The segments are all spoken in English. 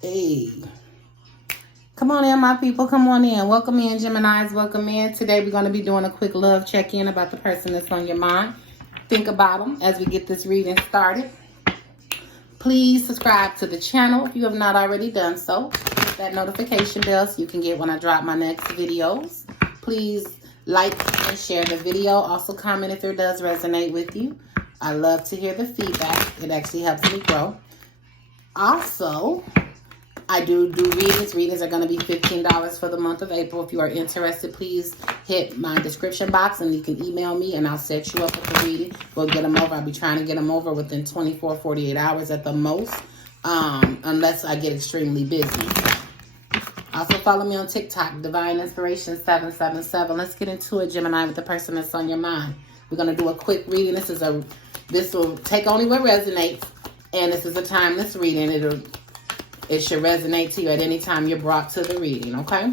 Hey. Come on in, my people. Come on in. Welcome in, Geminis. Welcome in. Today we're going to be doing a quick love check-in about the person that's on your mind. Think about them as we get this reading started. Please subscribe to the channel if you have not already done so. Hit that notification bell so you can get when I drop my next videos. Please like and share the video. Also comment if it does resonate with you. I love to hear the feedback. It actually helps me grow. Also, I do readings. Readings are going to be $15 for the month of April. If you are interested, please hit my description box and you can email me and I'll set you up with the reading. We'll get them over. I'll be trying to get them over within 24, 48 hours at the most, unless I get extremely busy. Also follow me on TikTok, Divine Inspiration 777. Let's get into it, Gemini, with the person that's on your mind. We're going to do a quick reading. This will take only what resonates, and this is a timeless reading. It should resonate to you at any time you're brought to the reading, okay?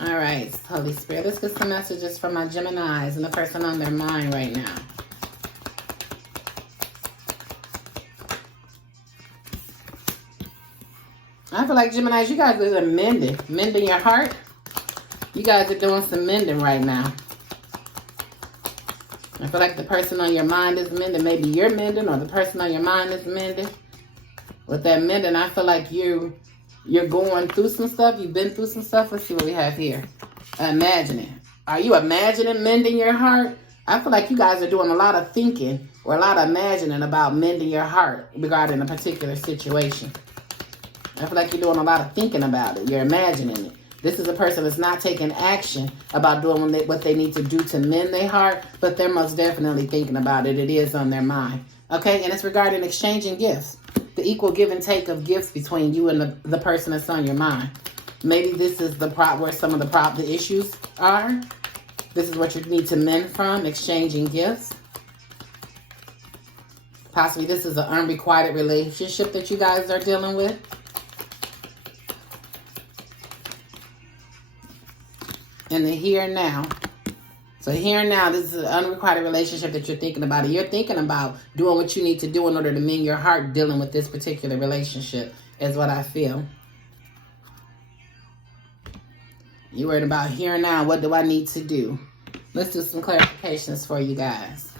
All right, Holy Spirit, let's get some messages from my Geminis and the person on their mind right now. I feel like, Geminis, you guys are mending your heart. You guys are doing some mending right now. I feel like the person on your mind is mending. Maybe you're mending or the person on your mind is mending. With that mending, I feel like you're going through some stuff. You've been through some stuff. Let's see what we have here. Imagining. Are you imagining mending your heart? I feel like you guys are doing a lot of thinking or a lot of imagining about mending your heart regarding a particular situation. I feel like you're doing a lot of thinking about it. You're imagining it. This is a person that's not taking action about doing what they need to do to mend their heart, but they're most definitely thinking about it. It is on their mind. Okay, and it's regarding exchanging gifts. The equal give and take of gifts between you and the person that's on your mind. Maybe this is where some of the issues are. This is what you need to mend from, exchanging gifts. Possibly this is an unrequited relationship that you guys are dealing with. In the here and now. So here and now, this is an unrequited relationship that you're thinking about. And you're thinking about doing what you need to do in order to mend your heart dealing with this particular relationship is what I feel. You're worried about here and now. What do I need to do? Let's do some clarifications for you guys.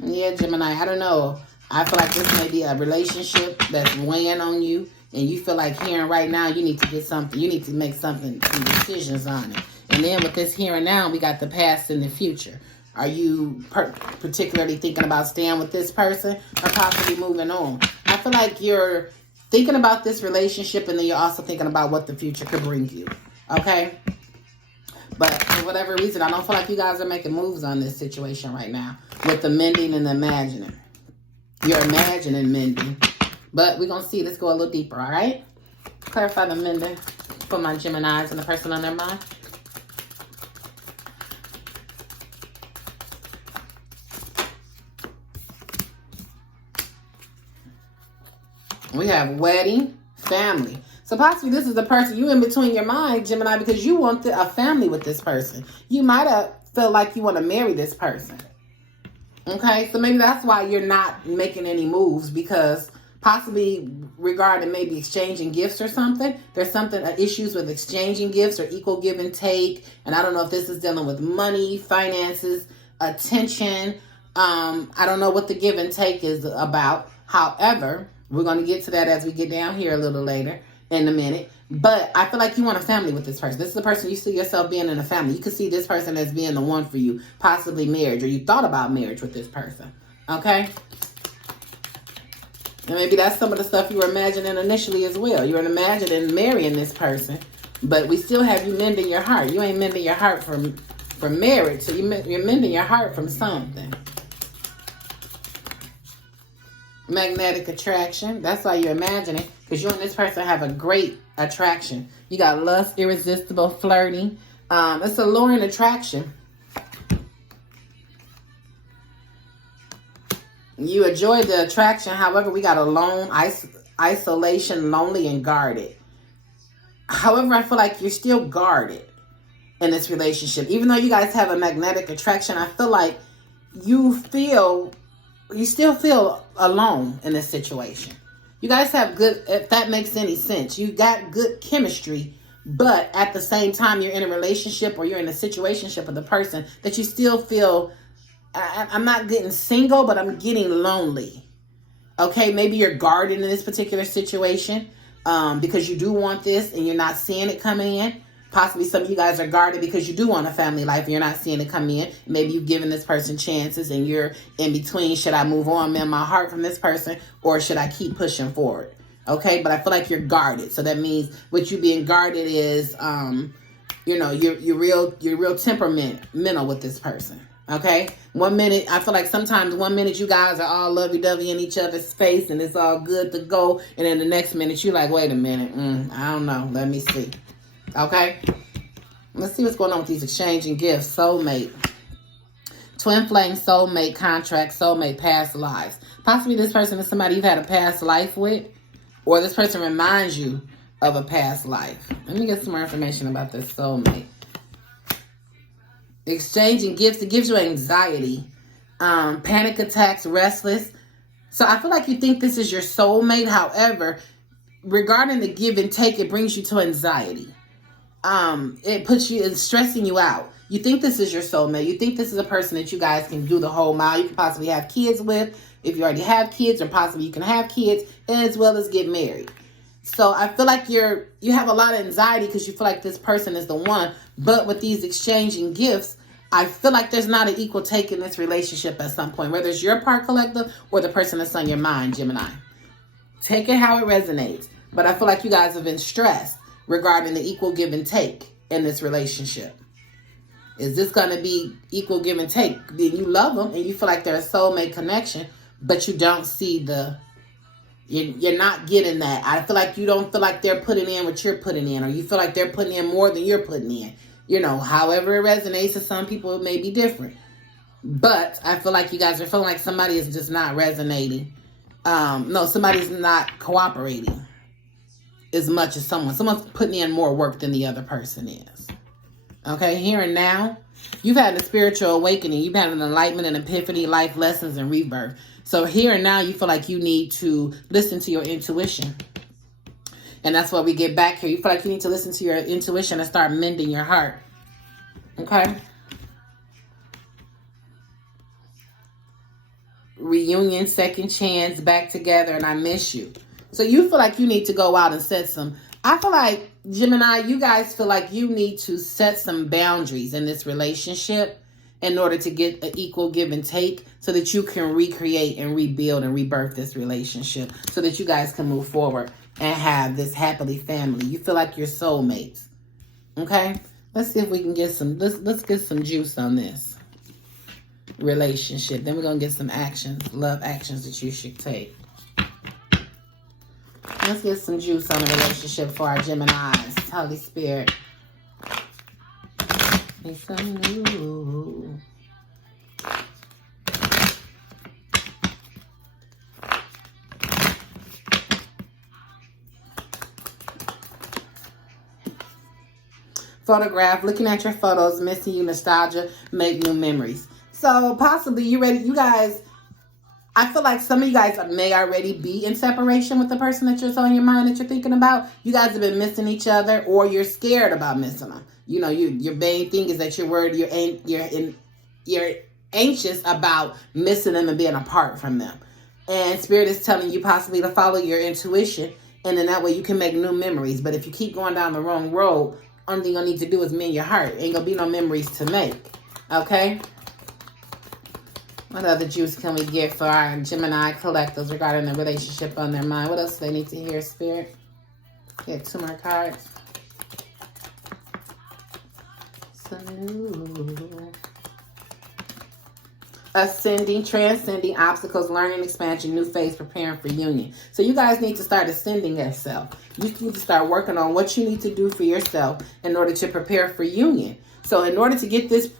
Yeah, Gemini, I don't know. I feel like this may be a relationship that's weighing on you. And you feel like here and right now, you need to get something. You need to make some decisions on it. And then with this here and now, we got the past and the future. Are you particularly thinking about staying with this person or possibly moving on? I feel like you're thinking about this relationship and then you're also thinking about what the future could bring you. Okay? But for whatever reason, I don't feel like you guys are making moves on this situation right now with the mending and the imagining. You're imagining mending. But we're going to see. Let's go a little deeper, all right? Clarify the mending for my Geminis and the person on their mind. We have wedding, family. So possibly this is the person you in between your mind, Gemini, because you want a family with this person. You might have felt like you want to marry this person. Okay, so maybe that's why you're not making any moves, because possibly regarding maybe exchanging gifts or something. There's issues with exchanging gifts or equal give and take. And I don't know if this is dealing with money, finances, attention. I don't know what the give and take is about. However, we're going to get to that as we get down here a little later in a minute. But I feel like you want a family with this person. This is the person you see yourself being in a family. You could see this person as being the one for you, possibly marriage, or you thought about marriage with this person. Okay? And maybe that's some of the stuff you were imagining initially as well. You were imagining marrying this person, but we still have you mending your heart. You ain't mending your heart from marriage, so you're mending your heart from something. Magnetic attraction. That's why you're imagining, because you and this person have a great attraction. You got lust, irresistible, flirting. It's a alluring attraction. You enjoy the attraction. However, we got alone, isolation, lonely, and guarded. However, I feel like you're still guarded in this relationship. Even though you guys have a magnetic attraction, I feel like you still feel alone in this situation. You guys have good, if that makes any sense. You got good chemistry, but at the same time, you're in a relationship or you're in a situationship with a person that you still feel, I'm not getting single, but I'm getting lonely. Okay, maybe you're guarded in this particular situation because you do want this and you're not seeing it coming in. Possibly some of you guys are guarded because you do want a family life and you're not seeing it come in. Maybe you've given this person chances and you're in between. Should I move on, mend my heart from this person, or should I keep pushing forward? Okay, but I feel like you're guarded. So that means what you being guarded is, you're real temperamental with this person. Okay, 1 minute, I feel like sometimes 1 minute you guys are all lovey-dovey in each other's face and it's all good to go. And then the next minute you're like, wait a minute, I don't know, let me see. Okay, let's see what's going on with these exchanging gifts. Soulmate, twin flame, soulmate, contract, soulmate, past lives. Possibly this person is somebody you've had a past life with, or this person reminds you of a past life. Let me get some more information about this soulmate. Exchanging gifts, it gives you anxiety, panic attacks, restless. So I feel like you think this is your soulmate. However, regarding the give and take, it brings you to anxiety. It puts you in stressing you out. You think this is your soulmate. You think this is a person that you guys can do the whole mile. You can possibly have kids with, if you already have kids, or possibly you can have kids as well as get married. So I feel like you have a lot of anxiety because you feel like this person is the one. But with these exchanging gifts, I feel like there's not an equal take in this relationship at some point, whether it's your part collective or the person that's on your mind, Gemini. Take it how it resonates. But I feel like you guys have been stressed regarding the equal give and take in this relationship. Is this going to be equal give and take? Then you love them and you feel like they're a soulmate connection, but you don't see you're not getting that. I feel like you don't feel like they're putting in what you're putting in, or you feel like they're putting in more than you're putting in. However it resonates to some people, it may be different. But I feel like you guys are feeling like somebody is just not resonating. Somebody's not cooperating as much as someone's putting in more work than the other person is. Okay, here and now, you've had a spiritual awakening. You've had an enlightenment and epiphany, life lessons, and rebirth. So here and now, you feel like you need to listen to your intuition. And that's why we get back here. You feel like you need to listen to your intuition and start mending your heart. Okay? Reunion, second chance, back together, and I miss you. So you feel like you need to go out and set some... I feel like, Gemini, you guys feel like you need to set some boundaries in this relationship in order to get an equal give and take so that you can recreate and rebuild and rebirth this relationship so that you guys can move forward and have this happily family. You feel like you're soulmates. Okay? Let's see if we can get some... Let's get some juice on this relationship. Then we're going to get some actions, love actions that you should take. Let's get some juice on the relationship for our Geminis. Holy Spirit. Make some new. Photograph, looking at your photos, missing you, nostalgia, make new memories. So possibly you guys, I feel like some of you guys may already be in separation with the person that's on your mind that you're thinking about. You guys have been missing each other, or you're scared about missing them. Your main thing is that you're worried, you're anxious about missing them and being apart from them. And Spirit is telling you possibly to follow your intuition, and then that way you can make new memories. But if you keep going down the wrong road, only thing you need to do is mend your heart. Ain't gonna be no memories to make. Okay? What other juice can we get for our Gemini collectors regarding the relationship on their mind? What else do they need to hear, Spirit? Get 2 more cards. Ascending, transcending obstacles, learning, expansion, new phase, preparing for union. So you guys need to start ascending yourself. You need to start working on what you need to do for yourself in order to prepare for union. So in order to get this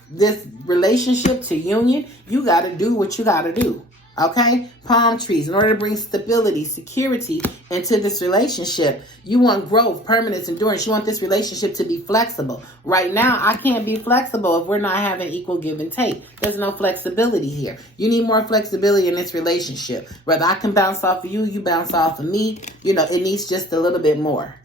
relationship to union, you got to do what you got to do. Okay? Palm trees. In order to bring stability, security into this relationship, you want growth, permanence, endurance. You want this relationship to be flexible. Right now, I can't be flexible if we're not having equal give and take. There's no flexibility here. You need more flexibility in this relationship. Whether I can bounce off of you, you bounce off of me. You know, it needs just a little bit more.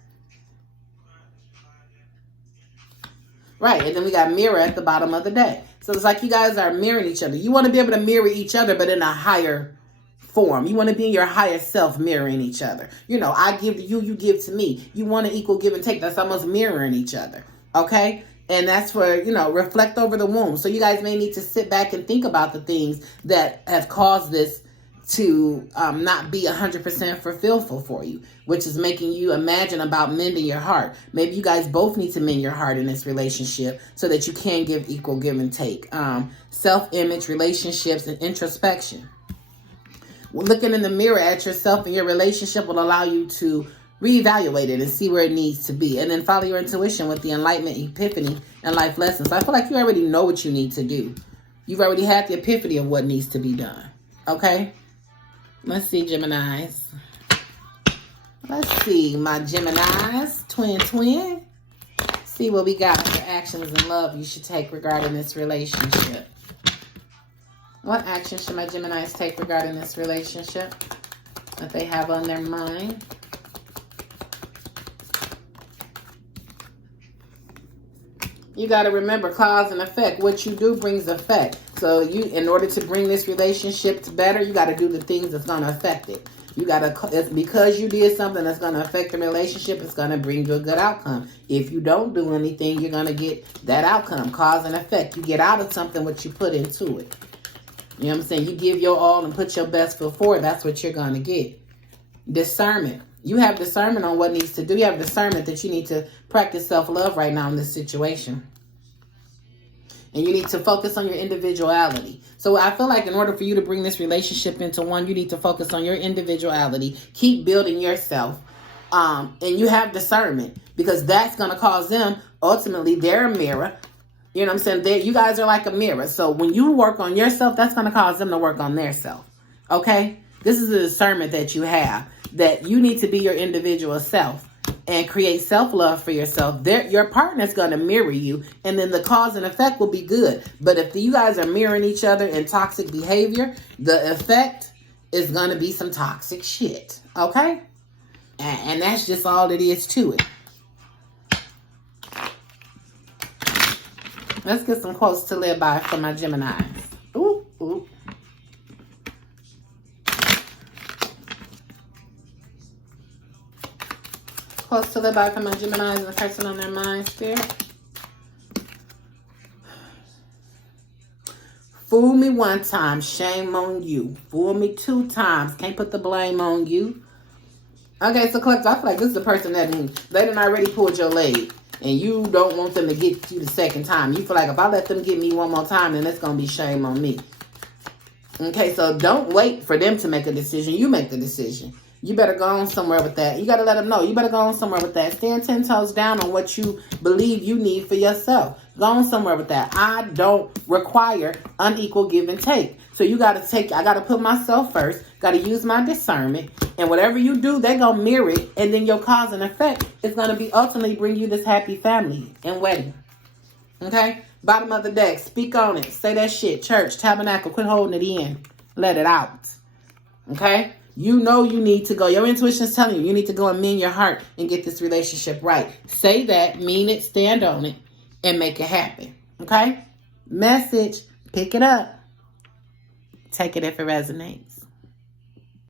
Right, and then we got mirror at the bottom of the deck. So it's like you guys are mirroring each other. You want to be able to mirror each other, but in a higher form. You want to be in your higher self mirroring each other. You know, I give to you, you give to me. You want an equal give and take. That's almost mirroring each other. Okay? And that's where, you know, reflect over the womb. So you guys may need to sit back and think about the things that have caused this to not be 100% fulfillful for you, which is making you imagine about mending your heart. Maybe you guys both need to mend your heart in this relationship so that you can give equal give and take. Self-image, relationships, and introspection. Looking in the mirror at yourself and your relationship will allow you to reevaluate it and see where it needs to be. And then follow your intuition with the enlightenment, epiphany, and life lessons. I feel like you already know what you need to do. You've already had the epiphany of what needs to be done. Okay? Let's see, Geminis. Let's see, my Geminis. Twin. See what we got for actions and love you should take regarding this relationship. What action should my Geminis take regarding this relationship that they have on their mind? You got to remember cause and effect. What you do brings effect. So you, in order to bring this relationship to better, you got to do the things that's going to affect it. You got to, because you did something that's going to affect the relationship, it's going to bring you a good outcome. If you don't do anything, you're going to get that outcome. Cause and effect. You get out of something what you put into it. You know what I'm saying? You give your all and put your best foot forward. That's what you're going to get. Discernment. You have discernment on what needs to do. You have discernment that you need to practice self-love right now in this situation. And you need to focus on your individuality. So I feel like in order for you to bring this relationship into one, you need to focus on your individuality. Keep building yourself. And you have discernment. Because that's going to cause them, ultimately, they're a mirror. You know what I'm saying? You guys are like a mirror. So when you work on yourself, that's going to cause them to work on their self. Okay? This is a discernment that you have. That you need to be your individual self. And create self-love for yourself. Your partner's going to mirror you. And then the cause and effect will be good. But if you guys are mirroring each other in toxic behavior, the effect is going to be some toxic shit. Okay? And that's just all it is to it. Let's get some quotes to live by for my Geminis. Ooh, ooh. Quotes to live by for my Geminis and the person on their mind, Spirit. Fool me one time, shame on you. Fool me 2 times, can't put the blame on you. Okay, so collective, I feel like this is the person that they done already pulled your leg. And you don't want them to get you the second time. You feel like if I let them get me one more time, then it's going to be shame on me. Okay, so don't wait for them to make a decision. You make the decision. You better go on somewhere with that. You got to let them know. You better go on somewhere with that. Stand 10 toes down on what you believe you need for yourself. Go on somewhere with that. I don't require unequal give and take. So you got to I got to put myself first. Got to use my discernment. And whatever you do, they're going to mirror it. And then your cause and effect is going to be ultimately bring you this happy family and wedding. Okay? Bottom of the deck. Speak on it. Say that shit. Church, tabernacle. Quit holding it in. Let it out. Okay? You know you need to go. Your intuition is telling you need to go and mend your heart and get this relationship right. Say that, mean it, stand on it, and make it happen. Okay? Message. Pick it up. Take it if it resonates.